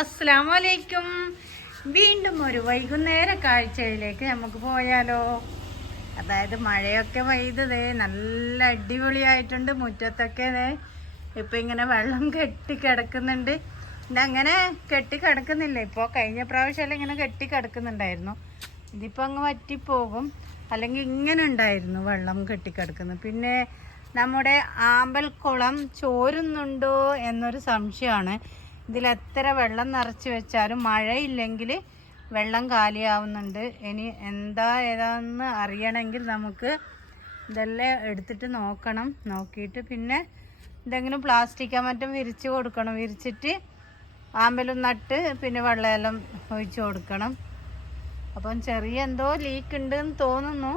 അസ്സലാമു അലൈക്കും. വീണ്ടും ഒരു വൈകുന്നേര കാഴ്ചയിലേക്ക് നമുക്ക് പോയാലോ? അതായത് മഴയൊക്കെ പെയ്തതേ നല്ല അടിപൊളിയായിട്ടുണ്ട്. മുറ്റത്തൊക്കെ ഇപ്പം ഇങ്ങനെ വെള്ളം കെട്ടിക്കിടക്കുന്നുണ്ട്. ഇതങ്ങനെ കെട്ടിക്കിടക്കുന്നില്ല. ഇപ്പോൾ കഴിഞ്ഞ പ്രാവശ്യം ഇങ്ങനെ കെട്ടിക്കിടക്കുന്നുണ്ടായിരുന്നു. ഇതിപ്പോൾ അങ്ങ് വറ്റിപ്പോകും. അല്ലെങ്കിൽ ഇങ്ങനെ ഉണ്ടായിരുന്നു വെള്ളം കെട്ടിക്കിടക്കുന്നത്. പിന്നെ നമ്മുടെ ആമ്പൽക്കുളം ചോരുന്നുണ്ടോ എന്നൊരു സംശയമാണ്. ഇതിലെത്ര വെള്ളം നിറച്ച് വെച്ചാലും മഴയില്ലെങ്കിൽ വെള്ളം കാലിയാവുന്നുണ്ട്. ഇനി എന്താ ഏതാണെന്ന് അറിയണമെങ്കിൽ നമുക്ക് ഇതെല്ലാം എടുത്തിട്ട് നോക്കണം. നോക്കിയിട്ട് പിന്നെ എന്തെങ്കിലും പ്ലാസ്റ്റിക്കോ മറ്റും വിരിച്ച് കൊടുക്കണം. വിരിച്ചിട്ട് ആമ്പലും നട്ട് പിന്നെ വെള്ളമെല്ലാം ഒഴിച്ച് കൊടുക്കണം. അപ്പം ചെറിയ എന്തോ ലീക്ക് ഉണ്ടെന്ന് തോന്നുന്നു.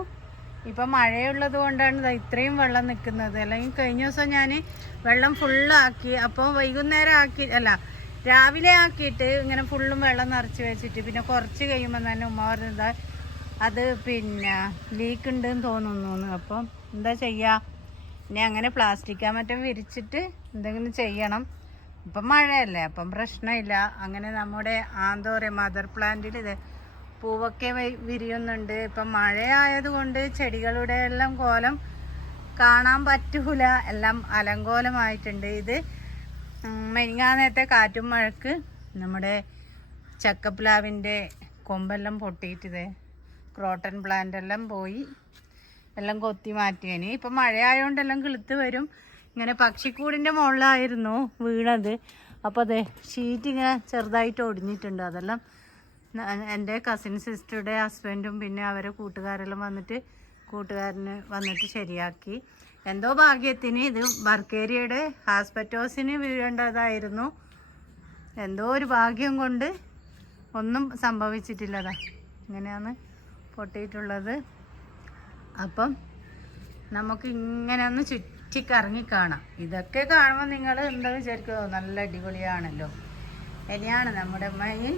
ഇപ്പം മഴയുള്ളത് കൊണ്ടാണ് ഇത്രയും വെള്ളം നിൽക്കുന്നത്. അല്ലെങ്കിൽ കഴിഞ്ഞ ദിവസം ഞാൻ വെള്ളം ഫുള്ളാക്കി. അപ്പോൾ വൈകുന്നേരം രാവിലെ ആക്കിയിട്ട് ഇങ്ങനെ ഫുള്ളും വെള്ളം നിറച്ച് വെച്ചിട്ട് പിന്നെ കുറച്ച് കഴിയുമ്പോൾ തന്നെ ഉമ്മ പറഞ്ഞത് അത് പിന്നെ ലീക്ക് ഉണ്ടെന്ന് തോന്നുന്നു. അപ്പം എന്താ ചെയ്യുക? ഇനി അങ്ങനെ പ്ലാസ്റ്റിക്കാ മറ്റും വിരിച്ചിട്ട് എന്തെങ്കിലും ചെയ്യണം. ഇപ്പം മഴയല്ലേ, അപ്പം പ്രശ്നമില്ല. അങ്ങനെ നമ്മുടെ മദർ പ്ലാന്റിൽ പൂവൊക്കെ വിരിയുന്നുണ്ട്. ഇപ്പം മഴയായതുകൊണ്ട് ചെടികളുടെ എല്ലാം കോലം കാണാൻ പറ്റൂല. എല്ലാം അലങ്കോലമായിട്ടുണ്ട്. ഇത് മെനിങ്ങാന്നത്തെ കാറ്റും മഴക്ക് നമ്മുടെ ചക്കപ്ലാവിൻ്റെ കൊമ്പെല്ലാം പൊട്ടിയിട്ട് ക്രോട്ടൺ പ്ലാന്റ് എല്ലാം പോയി. എല്ലാം കൊത്തി മാറ്റിയനി. ഇപ്പം മഴയായതുകൊണ്ടെല്ലാം കിളുത്ത് വരും. ഇങ്ങനെ പക്ഷിക്കൂടിൻ്റെ മുകളിലായിരുന്നു വീണത്. അപ്പോൾ ഷീറ്റ് ഇങ്ങനെ ചെറുതായിട്ട് ഒടിഞ്ഞിട്ടുണ്ട്. അതെല്ലാം എൻ്റെ കസിൻ സിസ്റ്ററുടെ ഹസ്ബൻഡും പിന്നെ അവരെ കൂട്ടുകാരെല്ലാം കൂട്ടുകാരന് വന്നിട്ട് ശരിയാക്കി. എന്തോ ഭാഗ്യത്തിന് ഇത് ബർക്കേരിയയുടെ ഹാസ്പെറ്റോസിന് വീഴേണ്ടതായിരുന്നു. എന്തോ ഒരു ഭാഗ്യം കൊണ്ട് ഒന്നും സംഭവിച്ചിട്ടില്ലതാ. ഇങ്ങനെയാണ് പൊട്ടിയിട്ടുള്ളത്. അപ്പം നമുക്ക് ഇങ്ങനെ ഒന്ന് ചുറ്റിക്കറങ്ങി കാണാം. ഇതൊക്കെ കാണുമ്പോൾ നിങ്ങൾ എന്താ വിചാരിക്കുമോ? നല്ല അടിപൊളിയാണല്ലോ. ഇനിയാണ് നമ്മുടെ മെയിൻ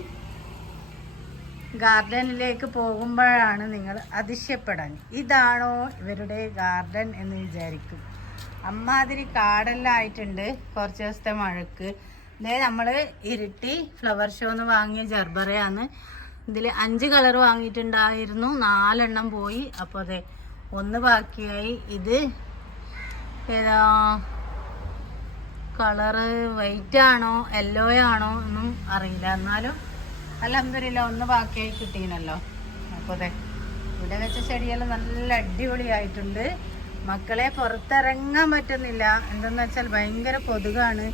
ഗാർഡനിലേക്ക് പോകുമ്പോഴാണ് നിങ്ങൾ അതിശയപ്പെടാൻ. ഇതാണോ ഇവരുടെ ഗാർഡൻ എന്ന് വിചാരിക്കും. അമ്മാതിരി കാടെല്ലാം ആയിട്ടുണ്ട് കുറച്ച് ദിവസത്തെ മഴക്ക്. നമ്മൾ ഇരിട്ടി ഫ്ലവർ ഷോന്ന് വാങ്ങിയ ജർബറയാണ്. ഇതിൽ 5 കളർ വാങ്ങിയിട്ടുണ്ടായിരുന്നു. 4 എണ്ണം പോയി. അപ്പോൾ ഒന്ന് ബാക്കിയായി. ഇത് ഏതാ കളറ്? വൈറ്റ് ആണോ യെല്ലോ ആണോ ഒന്നും അറിയില്ല. എന്നാലും അൽഹംദുലില്ലാ ഒന്ന് ബാക്കിയായി കിട്ടീനല്ലോ. അപ്പോൾ ഇവിടെ വെച്ച ചെടിയെല്ലാം നല്ല അടിപൊളിയായിട്ടുണ്ട്. മക്കളെ പുറത്തിറങ്ങാൻ പറ്റുന്നില്ല. എന്തെന്ന് വെച്ചാൽ ഭയങ്കര കൊതുകാണ്.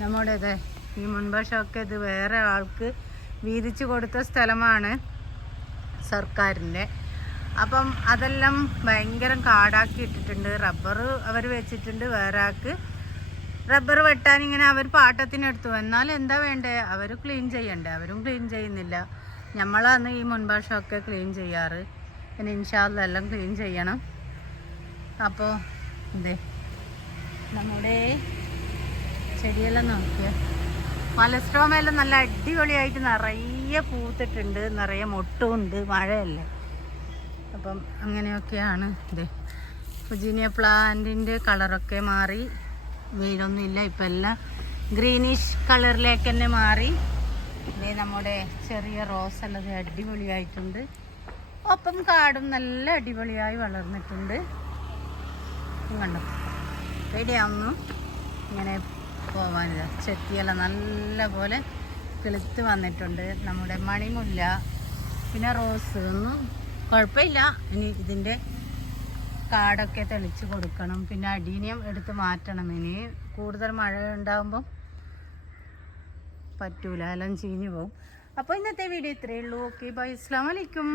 നമ്മുടെ ഈ മുൻവശമൊക്കെ ഇത് വേറെ ആൾക്ക് വീതിച്ചു കൊടുത്ത സ്ഥലമാണ് സർക്കാരിൻ്റെ. അപ്പം അതെല്ലാം ഭയങ്കര കാടാക്കി ഇട്ടിട്ടുണ്ട്. റബ്ബർ അവർ വെച്ചിട്ടുണ്ട്. വേറെ ആൾക്ക് റബ്ബർ വെട്ടാൻ ഇങ്ങനെ അവർ പാട്ടത്തിനെടുത്തു. എന്നാൽ എന്താ വേണ്ടേ? അവർ ക്ലീൻ ചെയ്യണ്ടേ? അവരും ക്ലീൻ ചെയ്യുന്നില്ല. നമ്മളാണ് ഈ മുൻഭാഷമൊക്കെ ക്ലീൻ ചെയ്യാറ്. പിന്നെ ഇൻഷാ അല്ലാ എല്ലാം ക്ലീൻ ചെയ്യണം. അപ്പോൾ നമ്മുടെ ചെടിയെല്ലാം നോക്കിയ മലസ്ട്രോമെല്ലാം നല്ല അടിപൊളിയായിട്ട് നിറയെ പൂത്തിട്ടുണ്ട്. നിറയെ മൊട്ടുമുണ്ട്. മഴയല്ലേ. അപ്പം അങ്ങനെയൊക്കെയാണ്. ഫുജീനിയ പ്ലാന്റിൻ്റെ കളറൊക്കെ മാറി. വെയിലൊന്നുമില്ല. ഇപ്പം എല്ലാം ഗ്രീനിഷ് കളറിലേക്ക് തന്നെ മാറി. നമ്മുടെ ചെറിയ റോസ് ഉള്ളത് അടിപൊളിയായിട്ടുണ്ട്. ഒപ്പം കാടും നല്ല അടിപൊളിയായി വളർന്നിട്ടുണ്ട്. കണ്ടോ? പേടിയാവുന്നു ഇങ്ങനെ പോവാനില്ല. ചെത്തിയെല്ലാം നല്ല പോലെ കിളുത്ത് വന്നിട്ടുണ്ട്. നമ്മുടെ മണിമുല്ല പിന്നെ റോസ് ഒന്നും കുഴപ്പമില്ല. ഇനി ഇതിൻ്റെ കാടൊക്കെ തെളിച്ച് കൊടുക്കണം. പിന്നെ അടീനിയം എടുത്ത് മാറ്റണം. ഇനി കൂടുതൽ മഴ ഉണ്ടാകുമ്പം പറ്റൂല, എല്ലാം ചീഞ്ഞു പോകും. അപ്പോൾ ഇന്നത്തെ വീഡിയോ ഇത്രയേ ഉള്ളൂ. Okay, bye. അസ്സലാമു അലൈക്കും.